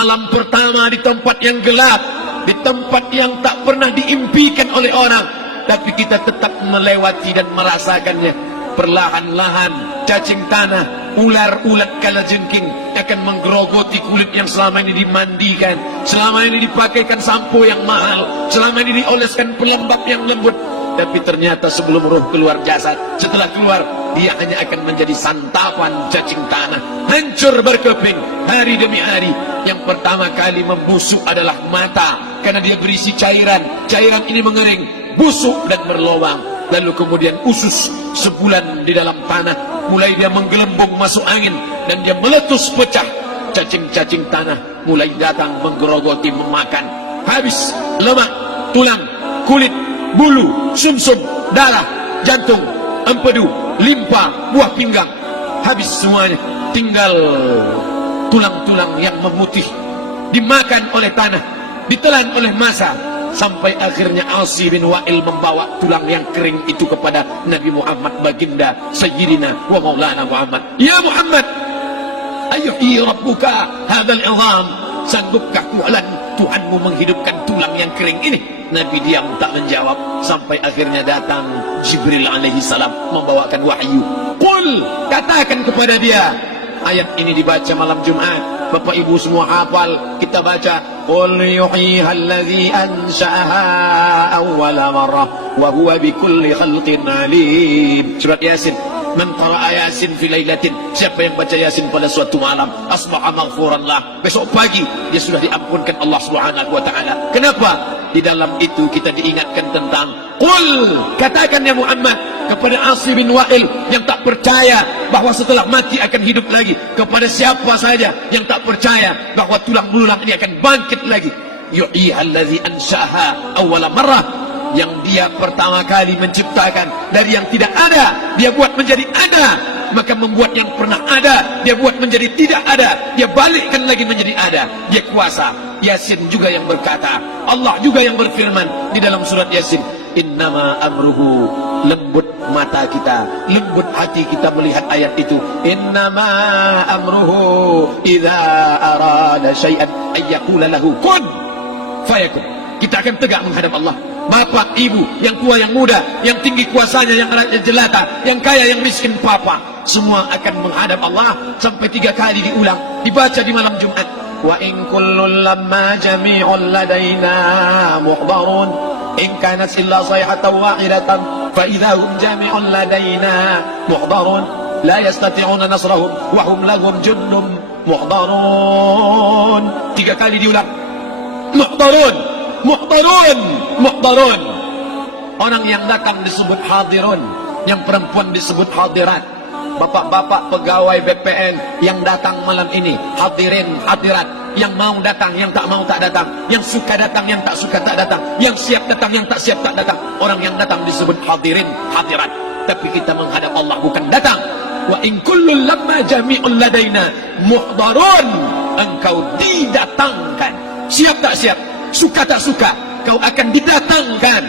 malam pertama di tempat yang gelap, di tempat yang tak pernah diimpikan oleh orang, tapi kita tetap melewati dan merasakannya. Perlahan-lahan cacing tanah, ular-ulat kalajengking akan menggerogoti kulit yang selama ini dimandikan, selama ini dipakaikan sampo yang mahal, selama ini dioleskan pelembab yang lembut. Tapi ternyata sebelum roh keluar jasad, setelah keluar, dia hanya akan menjadi santapan cacing tanah, hancur berkeping hari demi hari. Yang pertama kali membusuk adalah mata, karena dia berisi cairan. Cairan ini mengering, busuk dan berlubang. Lalu kemudian usus sebulan di dalam tanah, mulai dia menggelembung masuk angin dan dia meletus pecah. Cacing-cacing tanah mulai datang menggerogoti, memakan. Habis lemak, tulang, kulit, bulu, sumsum, darah, jantung, empedu, limpa, buah pinggang. Habis semuanya, tinggal tulang-tulang yang memutih, dimakan oleh tanah, ditelan oleh massa, sampai akhirnya Asi bin Wa'il membawa tulang yang kering itu kepada Nabi Muhammad, baginda Sayyidina wa Maulana Muhammad. Ya Muhammad, ayyuhi rabbuka hadzal izam, sanggupkah Tuhanmu menghidupkan tulang yang kering ini? Nabi diam tak menjawab, sampai akhirnya datang Jibril alaihi salam membawakan wahyu. Qul, katakan kepada dia. Ayat ini dibaca malam Jumat. Bapak Ibu semua hafal, kita baca qul yuhyiha allazi ansha'aha awwala marrah wa huwa bikulli khalqin alim. Surat Yasin. Man qara'a Yasin fi lailatin, siapa yang baca Yasin pada suatu malam, asbaha maghfuran lah, besok pagi dia sudah diampunkan Allah Subhanahu wa taala. Kenapa? Di dalam itu kita diingatkan tentang qul, katakan ya Muhammad kepada Asi bin Wa'il yang tak percaya bahwa setelah mati akan hidup lagi, kepada siapa saja yang tak percaya bahwa tulang belulang ini akan bangkit lagi. Yu'ihal ladzi ansha'aha awwala marrah, yang dia pertama kali menciptakan dari yang tidak ada, dia buat menjadi ada. Maka membuat yang pernah ada, dia buat menjadi tidak ada, dia balikkan lagi menjadi ada. Dia kuasa. Yasin juga yang berkata, Allah juga yang berfirman di dalam surat Yasin, innama amruhu, lembut mata kita, lembut hati kita melihat ayat itu. Innama amruhu idza arada syai'an ayyaqula lahu kun fayakun. Kita akan tegak menghadap Allah. Bapak, ibu, yang tua, yang muda, yang tinggi kuasanya, yang rakyat jelata, yang kaya, yang miskin, papa, semua akan menghadap Allah. Sampai 3 kali diulang, dibaca di malam Jumat. Wa in kullun lamma jami'un ladaina muhdarun in kanat illa sayhatan wahidatan fa idza hum jami'un ladaina muhdarun la yastati'una nasrahum wa hum lahum jundum muhdarun. 3 kali diulang. Muhdarun, muhdarun, muhdarun. Orang yang datang disebut hadirun, yang perempuan disebut hadirat. Bapak-bapak pegawai BPN yang datang malam ini, hadirin, hadirat, yang mau datang, yang tak mau tak datang, yang suka datang, yang tak suka tak datang, yang siap datang, yang tak siap tak datang. Orang yang datang disebut hadirin, hadirat. Tapi kita menghadap Allah bukan datang. Wa in kullun lamma jami'un ladaina muhdarun. Engkau didatangkan, siap tak siap, suka tak suka, kau akan didatangkan.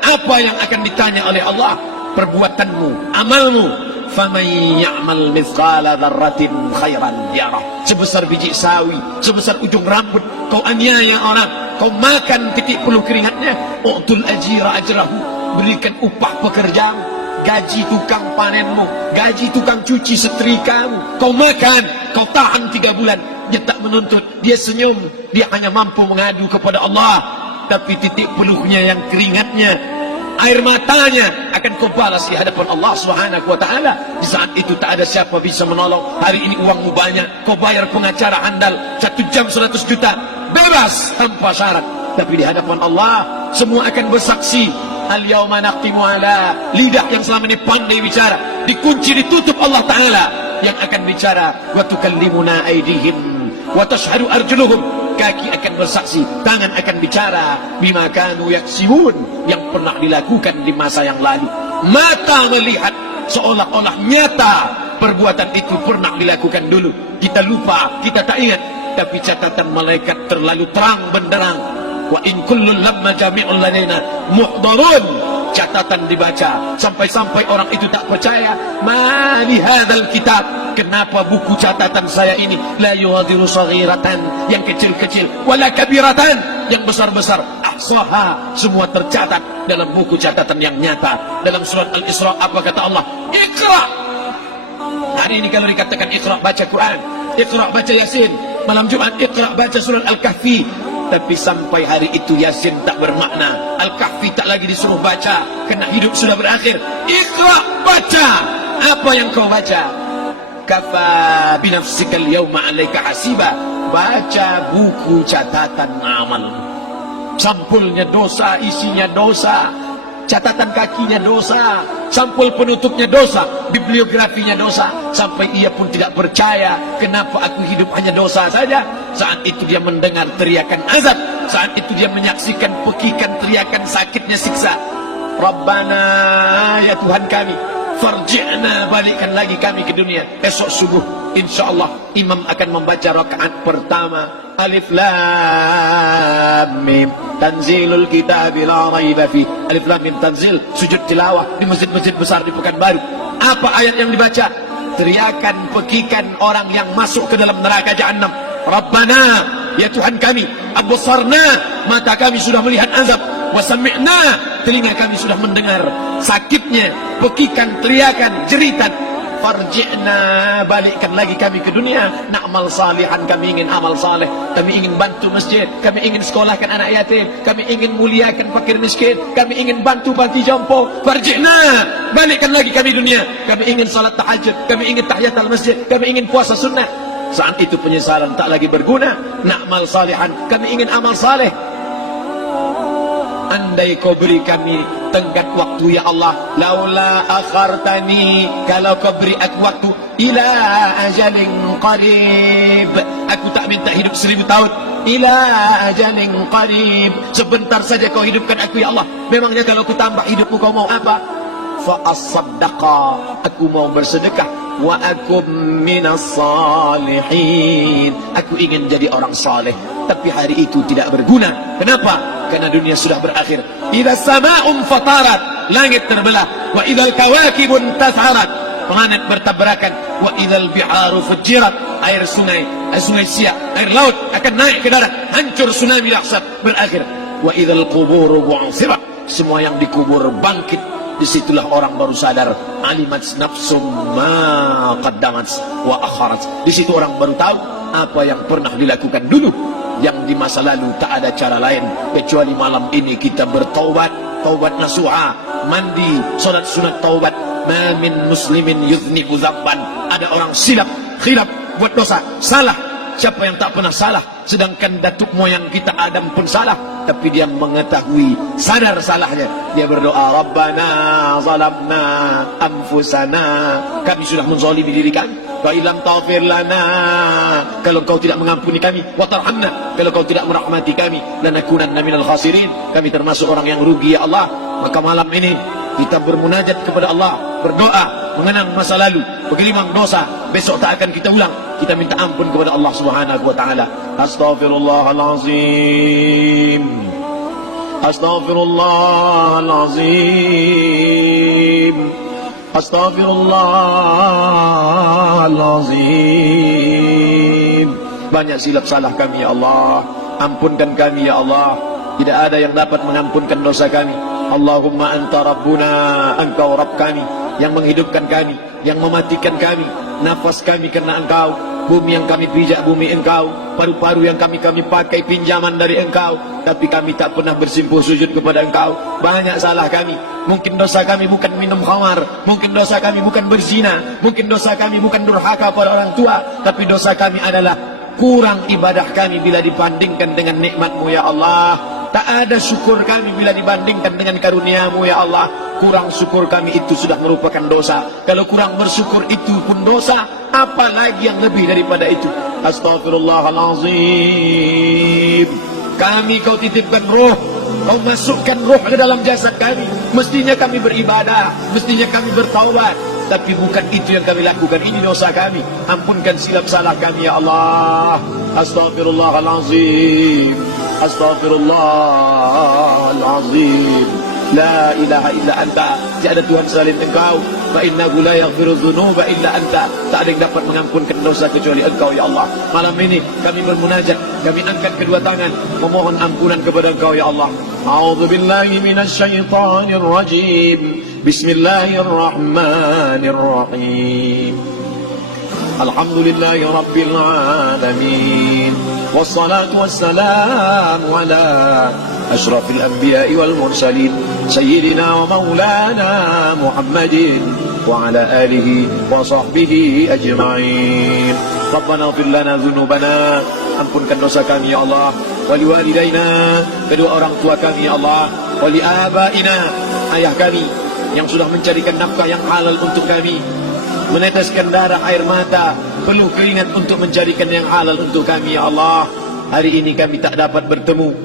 Apa yang akan ditanya oleh Allah? Perbuatanmu, amalmu. Faman ya'mal mithqala dzarratin khairan yarah. Sebesar biji sawi, sebesar ujung rambut, kau aniaya orang, kau makan titik puluh keringatnya. U'tul ajira ajrahu, berikan upah pekerjamu, gaji tukang panenmu, gaji tukang cuci setrikamu. Kau makan, kau tahan 3 bulan, dia tak menuntut, dia senyum, dia hanya mampu mengadu kepada Allah. Tapi titik peluhnya yang keringatnya, air matanya akan kau balas di hadapan Allah Subhanahu wa taala. Di saat itu tak ada siapa bisa menolong. Hari ini uangmu banyak, kau bayar pengacara handal 1 jam 100 juta, bebas tanpa syarat. Tapi di hadapan Allah semua akan bersaksi. Al-yawma naqtimu ala, lidah yang selama ini pandai bicara dikunci, ditutup Allah taala yang akan bicara. Wa tukallimuna aydihim wa tashhadu arjuluhum, kaki akan bersaksi, tangan akan bicara. Bima kanu yaksibun, yang pernah dilakukan di masa yang lalu. Mata melihat seolah-olah nyata perbuatan itu pernah dilakukan dulu. Kita lupa, kita tak ingat. Tapi catatan malaikat terlalu terang benderang. Wa in kullun lamma jami'un ladaina muhdarun. catatan dibaca, sampai-sampai orang itu tak percaya. Ma li hadzal kitab, kenapa buku catatan saya ini la yughadiru saghiratan, yang kecil-kecil, wala kabiratan, yang besar-besar, ahsaha, semua tercatat dalam buku catatan yang nyata. Dalam surat Al-Isra apa kata Allah? Iqra. Hari ini kalau dikatakan Iqra, baca Quran, Iqra baca Yasin, malam Jumat Iqra baca surat Al-Kahfi, tapi sampai hari itu Yasin tak bermakna, Al-Kahfi tak lagi disuruh baca, kerana hidup sudah berakhir. Iqra, baca. Apa yang kau baca? Kafa binafsikal yawma alaika hasiba, baca buku catatan amal. Sampulnya dosa, isinya dosa, catatan kakinya dosa, sampul penutupnya dosa, bibliografinya dosa. Sampai ia pun tidak percaya, kenapa aku hidup hanya dosa saja. Saat itu dia mendengar teriakan azab, saat itu dia menyaksikan pekikan teriakan sakitnya siksa. Rabbana, ya Tuhan kami, farji'na, balikkan lagi kami ke dunia. Esok subuh insyaallah imam akan membaca rakaat pertama. Alif Lam Mim, tanzilul kitab la raiba fi. Alif Lam Mim tanzil, sujud tilawah di masjid-masjid besar di Pekanbaru. Apa ayat yang dibaca? Teriakan pekikan orang yang masuk ke dalam neraka Jahannam. Rabbana, ya Tuhan kami, absarna, mata kami sudah melihat azab, wa sami'na, telinga kami sudah mendengar sakitnya pekikan teriakan jeritan. Farji'na, balikkan lagi kami ke dunia. Na'mal salihan, kami ingin amal saleh, kami ingin bantu masjid, kami ingin sekolahkan anak yatim, kami ingin muliakan fakir miskin, kami ingin bantu panti jompo. Farji'na, balikkan lagi kami dunia. Kami ingin salat tahajud, kami ingin tahiyatul masjid, kami ingin puasa sunnah. Saat itu penyesalan tak lagi berguna. Na'mal salihan, kami ingin amal saleh. Andai kau beri kami tenggat waktu ya Allah, laula akhartani, kalau kau beri aku waktu, ila ajalin qarib, aku tak minta hidup 1000 tahun, ila ajalin qarib, sebentar saja kau hidupkan aku ya Allah. Memangnya kalau aku tambah hidupmu kau mau apa? Fa as-saddaqa, aku mau bersedekah. Wa akum minas salihin, aku ingin jadi orang saleh. Tapi hari itu tidak berguna. Kenapa? Karena dunia sudah berakhir. Idza sama'un fatarat, langit terbelah. Wa idzal kawakibun tas'arat, planet bertabrakan. Wa idzal biharu fujirat, air sungai siak, air laut akan naik ke darat, hancur, tsunami dahsyat berakhir. Wa idzal quburu bu'sirat, semua yang dikubur bangkit. Disitulah orang baru sadar, alimat nafsum ma qaddamat wa akharat. Di situ orang baru tahu apa yang pernah dilakukan dulu, yang di masa lalu tak ada cara lain kecuali malam ini kita bertaubat, taubat nasuha, mandi, salat sunat taubat. Ma min muslimin yudhnibu dzamban, ada orang silap, khilaf, buat dosa, salah. Siapa yang tak pernah salah? Sedangkan datuk moyang kita Adam pun salah, tapi dia mengetahui, sadar salahnya. Dia berdoa, Rabbana zalamna anfusana, kami sudah menzalimi diri kami. Wa illam taghfir lana, kalau kau tidak mengampuni kami, wa tarhamna, kalau kau tidak merahmati kami, lanakunanna minal khasirin, kami termasuk orang yang rugi ya Allah. Maka malam ini kita bermunajat kepada Allah, berdoa, mengenang masa lalu, bergelimang dosa, besok tak akan kita ulang. Kita minta ampun kepada Allah Subhanahu wa taala. Astaghfirullahalazim, astaghfirullahalazim, astaghfirullahalazim. Banyak silap salah kami ya Allah, ampunkan kami ya Allah. Tidak ada yang dapat mengampunkan dosa kami. Allahumma anta rabbuna, engkau Rabb kami, yang menghidupkan kami, yang mematikan kami, nafas kami karena engkau, bumi yang kami pijak bumi engkau, paru-paru yang kami pakai pinjaman dari engkau, tapi kami tak pernah bersimpuh sujud kepada engkau. Banyak salah kami. Mungkin dosa kami bukan minum khamar, mungkin dosa kami bukan berzina, mungkin dosa kami bukan durhaka pada orang tua, tapi dosa kami adalah kurang ibadah kami bila dibandingkan dengan nikmat-Mu ya Allah. Tak ada syukur kami bila dibandingkan dengan karunia-Mu ya Allah. Kurang syukur kami itu sudah merupakan dosa. Kalau kurang bersyukur itu pun dosa, apalagi yang lebih daripada itu. Astaghfirullahalazim. Kami kau titipkan roh, kau masukkan roh ke dalam jasad kami. Mestinya kami beribadah, mestinya kami bertaubat, tapi bukan itu yang kami lakukan. Ini dosa kami. Ampunkan silap salah kami ya Allah. Astaghfirullahalazim, astaghfirullahalazim, La ilaha illa anta, tiada Tuhan selain Engkau. Fa innahu la yaghfiru dzunuba illa anta, tak ada yang dapat mengampunkan dosa kecuali Engkau ya Allah. Malam ini kami bermunajat, kami angkat kedua tangan memohon ampunan kepada Engkau ya Allah. A'udzu billahi minasyaitonir rajim. Bismillahirrahmanirrahim. Alhamdulillahi rabbil alamin. Wassalatu wassalamu ala أشرف الأنبياء والمرسلين سيدنا ومولانا محمد وعلى آله وصحبه أجمعين ربنا اغفر لنا ذنوبنا ampunkan dosa kami ya Allah, wali walidaina, kedua orang tua kami ya Allah, wali abaina, ayah kami yang sudah mencarikan nafkah yang halal untuk kami, meneteskan darah air mata, penuh keringat untuk mencarikan yang halal untuk kami ya Allah. Hari ini kami tak dapat bertemu.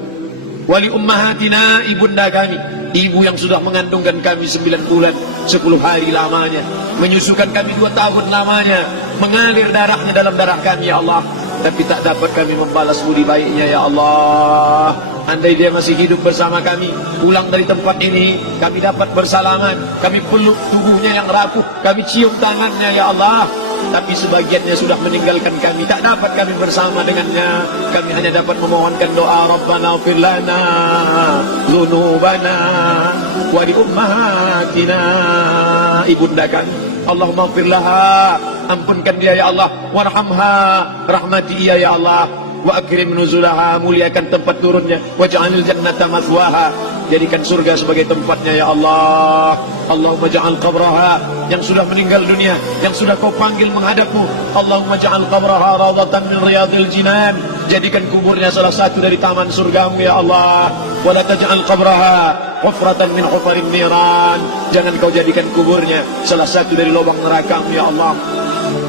Wali ummahatina, ibunda kami, ibu yang sudah mengandungkan kami 9 bulan 10 hari lamanya, menyusukan kami 2 tahun lamanya, mengalir darahnya dalam darah kami ya Allah, tapi tak dapat kami membalas budi baiknya ya Allah. Andai dia masih hidup bersama kami, pulang dari tempat ini, kami dapat bersalaman, kami peluk tubuhnya yang rapuh, kami cium tangannya ya Allah. Tapi sebagiannya sudah meninggalkan kami, tak dapat kami bersama dengannya. Kami hanya dapat memohonkan doa, Rabbana ighfir lana dzunubana wa li ummahatina, ibunda kami, Allahumma ighfir laha, ampunkan dia ya Allah, warhamha, rahmati ia ya Allah, wa akrim nuzulaha, muliakan tempat turunnya, waj'alil jannata mathwaha, jadikan surga sebagai tempatnya ya Allah. Allahumma ja'al qabraha, yang sudah meninggal dunia, yang sudah kau panggil menghadapmu, Allahumma ja'al qabraha rawdatan min riyadil jinan, jadikan kuburnya salah satu dari taman surgamu ya Allah. Wa la taj'al qabraha hufratan min hufarin niran, jangan kau jadikan kuburnya salah satu dari lubang nerakamu ya Allah.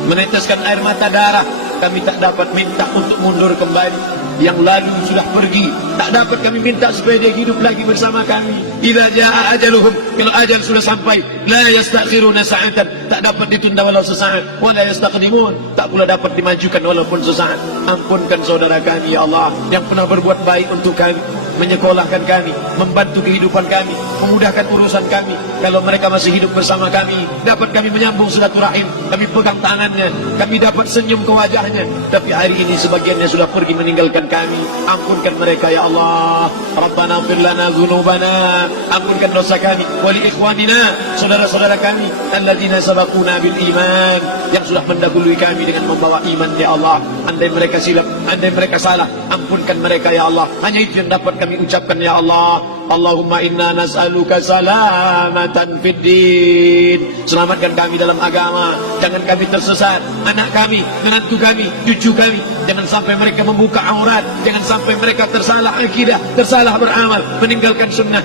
Meneteskan air mata darah, kami tak dapat minta untuk mundur kembali. Yang lalu sudah pergi, tak dapat kami minta supaya dia hidup lagi bersama kami. Idza jaa ajaluhum, kalau ajal sudah sampai, la yastakhiruna sa'atan, tak dapat ditunda walau sesaat, wa la yastaqdimun, tak pula dapat dimajukan walaupun sesaat. Ampunkan saudara kami ya Allah, yang pernah berbuat baik untuk kami, menyekolahkan kami, membantu kehidupan kami, memudahkan urusan kami. Kalau mereka masih hidup bersama kami, dapat kami menyambung silaturahim, kami pegang tangannya, kami dapat senyum ke wajahnya. Tapi hari ini sebagiannya sudah pergi meninggalkan kami. Ampunkan mereka ya Allah. Rabbana ighfir lana dzunubana, ampunkan dosa kami, wali ikhwanina, saudara-saudara kami, alladzina sabaquna bil iman, yang sudah mendahului kami dengan membawa iman ya Allah. Andai mereka silap, andai mereka salah, ampunkan mereka ya Allah. Hanya itu yang dapat kami ucapkan ya Allah. Allahumma inna nas'aluka salamatan fid din, selamatkan kami dalam agama, jangan kami tersesat, anak kami, menantu kami, cucu kami, jangan sampai mereka membuka aurat, jangan sampai mereka tersalah akidah, tersalah beramal, meninggalkan sunnah.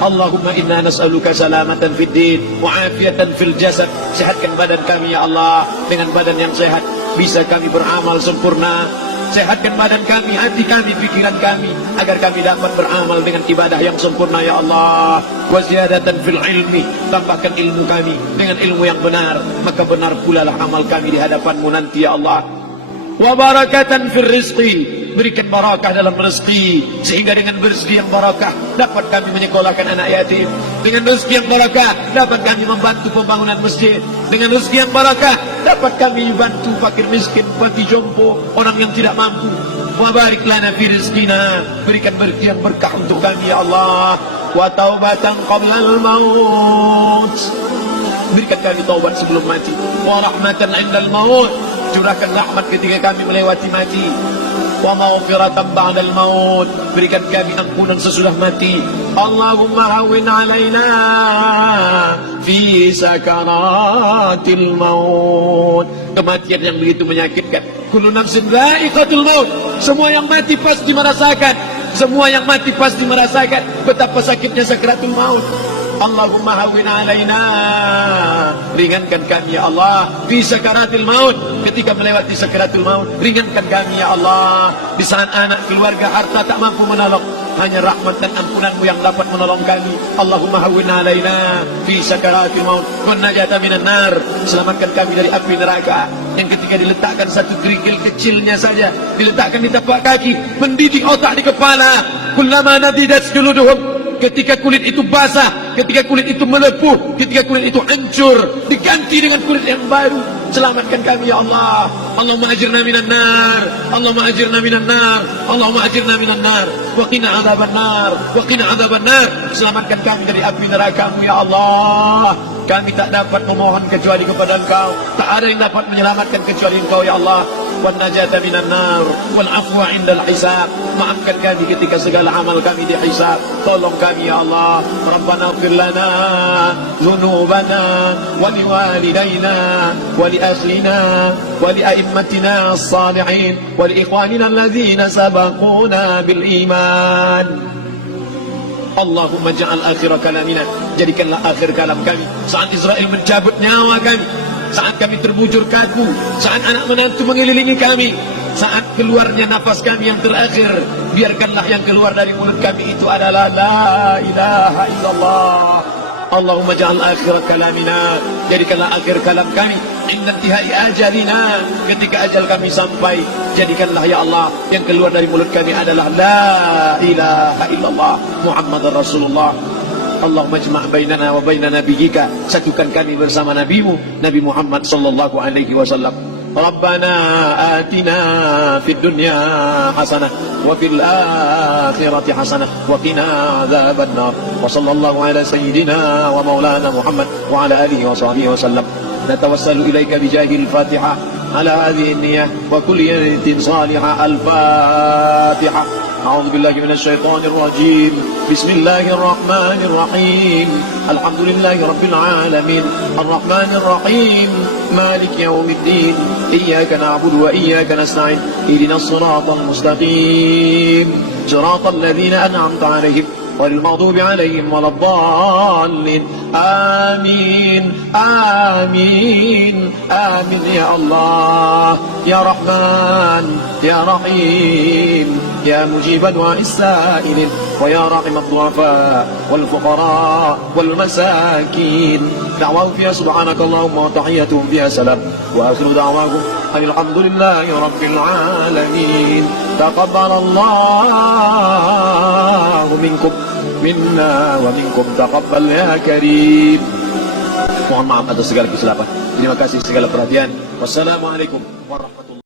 Allahumma inna nas'aluka salamatan fid din wa afiatan fil jasad, sehatkan badan kami ya Allah, dengan badan yang sehat bisa kami beramal sempurna. Sehatkan badan kami, hati kami, pikiran kami, agar kami dapat beramal dengan ibadah yang sempurna ya Allah. Wa ziyadatan fil ilmi, tambahkan ilmu kami dengan ilmu yang benar, maka benar pula lah amal kami di hadapanmu nanti ya Allah. Wa barakatan fil rizqi, berikan barakah dalam rezeki, sehingga dengan rezeki yang barakah dapat kami menyekolahkan anak yatim, dengan rezeki yang barakah dapat kami membantu pembangunan masjid, dengan rezeki yang barakah dapat kami bantu fakir miskin, panti jompo, orang yang tidak mampu. Wa barik lana fi rizqina, berikan rezeki yang berkah untuk kami ya Allah. Wa taubatan qabla al-maut, berikan kami taubat sebelum mati. Wa rahmatan 'indal maut, curahkan rahmat ketika kami melewati mati. Wa maghfiratan ba'dal maut, berikan kami ampunan sesudah mati. Allahumma hawwin 'alaina fi sakaratil maut, kematian yang begitu menyakitkan. Kullu nafsin dha'iqatul maut, semua yang mati pasti merasakan, semua yang mati pasti merasakan betapa sakitnya sakaratul maut. Allahumma hawwin 'alaina, ringankan kami ya Allah fi sakaratil maut, ketika melewati sakaratul maut, ringankan kami ya Allah. Di saat anak, keluarga, harta tak mampu menolong, hanya rahmat dan ampunanmu yang dapat menolong kami. Allahumma hawwin 'alaina fi sakaratil maut wa najata minan nar, selamatkan kami dari api neraka yang ketika diletakkan satu kerikil kecilnya saja, diletakkan di tapak kaki, mendidik otak di kepala. Kullama nadidat juluduhum ketika kulit itu basah, ketika kulit itu melepuh, ketika kulit itu hancur, diganti dengan kulit yang baru. Selamatkan kami ya Allah. Allahumma ajirna minan nar, Allahumma ajirna minan nar, Allahumma ajirna minan nar, wa qina adzaban nar, wa qina adzaban nar. Selamatkan kami dari api neraka-Mu ya Allah. Kami tak dapat memohon kecuali kepada Engkau, tak ada yang dapat menyelamatkan kecuali Engkau ya Allah. Wan najata minan nar wal afwa indal hisab. Maafkan kami ketika segala amal kami dihisab. Tolong kami ya Allah. Rabbana ighfir lana dzunubana wa liwalidayna wa li ahlina wa li a'immatina as-salihin wa li ikhwanina alladzina sabaquna bil iman. Allahumma ja'al akhir kalamina, jadikanlah akhir kalam kami saat Israel mencabut nyawa kami, saat kami terbujur kaku, saat anak menantu mengelilingi kami, saat keluarnya nafas kami yang terakhir, biarkanlah yang keluar dari mulut kami itu adalah la ilaha illallah. Allahumma ja'al akhir kalamina, jadikanlah akhir kalam kami inda intihai ajalina, ketika ajal kami sampai, jadikanlah ya Allah yang keluar dari mulut kami adalah la ilaha illallah Muhammadar Rasulullah. Allahumma jma' bainana wa baina nabiyyika, satukan kami bersama nabimu Nabi Muhammad sallallahu alaihi wasallam. Rabbana atina fid dunya hasanah wa fil akhirati hasanah wa qina adzaban nar. Wa sallallahu ala sayyidina wa maulana Muhammad wa ala alihi wa sahbihi wa sallam. Natawassalu ilaika bijahil Fatihah ala hadhihi an-niyyah wa kulli niyatin salihah. Al-Fatihah. أعوذ بالله من الشيطان الرجيم. بسم الله الرحمن الرحيم. الحمد لله رب العالمين الرحمن الرحيم مالك يوم الدين إياك نعبد وإياك نستعين اهدنا الصراط المستقيم صراط الذين أنعمت عليهم غير المغضوب عليهم ولا الضالين. آمين آمين آمين يا الله يا رحمن يا رحيم يا مجيب دعاء السائلين ويا راحم الضعفاء والفقراء والمساكين. دعواهم فيها سبحانك اللهم وتحياتهم فيها سلام وآخر دعواهم أن الحمد لله رب العالمين. تقبل الله منكم منا ومنكم تقبل يا كريم. Mohon maaf atas segala kesilapan. Terima kasih segala perhatian. Wassalamualaikum warahmatullahi wabarakatuh.